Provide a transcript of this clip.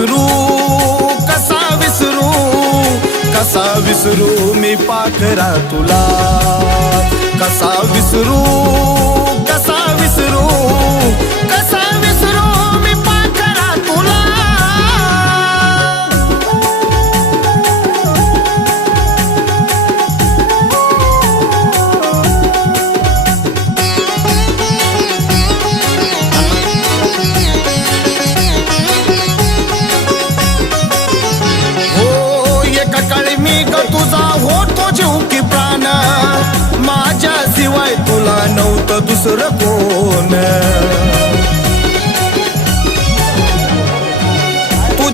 विसरू, कसा विसरू, कसा विसरू मी पाखरा तुला, कसा विसरू, कसा विसरू, कसा विसरू मी पाखरा तुला. तुझा होतो जीव की प्राण, माझ्या शिवाय तुला नव्हतं दुसरं कोण.